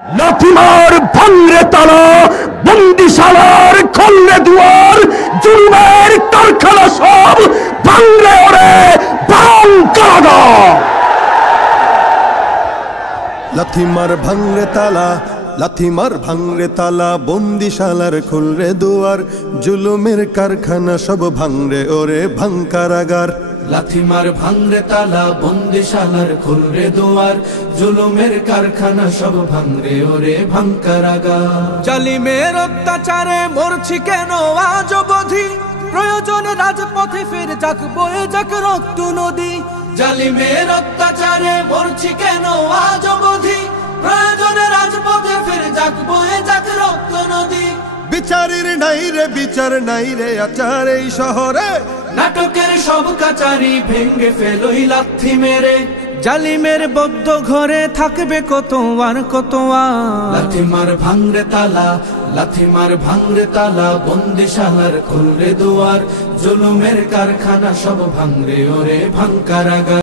লাথিমার ভাঙরে তালা, বন্দিশালার খুলরে দুয়ার, জুলুমের কারখানা সব ভাঙরে ওরে ভাঙ কারাগার। লাথিমার ভাঙরে তালা, লাথিমার ভাঙরে তালা, বন্দিশালার খুলরে দুয়ার, জুলুমের কারখানা সব ভাঙরে ওরে ভাঙ কারাগার। লাথিমার ভাঙরে তালা, বন্দিশালার খুলরে দুয়ার, জুলুমের কারখানা সব ভাঙরে ওরে ভাঙ কারাগার। জালিমের অত্যাচারে মরছি কেন আজ অবধি, প্রয়োজনে রাজপথে ফের যাক বয়ে যাক রক্ত নদী। জালিমের অত্যাচারে মরছি কেন আজ অবধি, প্রয়োজনে রাজপথে ফের যাক বয়ে যাক রক্ত নদী। বিচারের নাই রে বিচার নাই রে আচার এই শহরে, নাটকের সব কাচারি ভেঙ্গে ফেলোই লাথি মেরে। জালিমের বদ্ধ ঘরে থাকবে কত আর কত আর। লাথিমার ভাঙরে তালা, লাথিমার ভাঙরে তালা, বন্দিশালার খুলরে দুয়ার, জুলুমের কারখানা সব ভাঙরে ওরে ভাঙ কারাগার।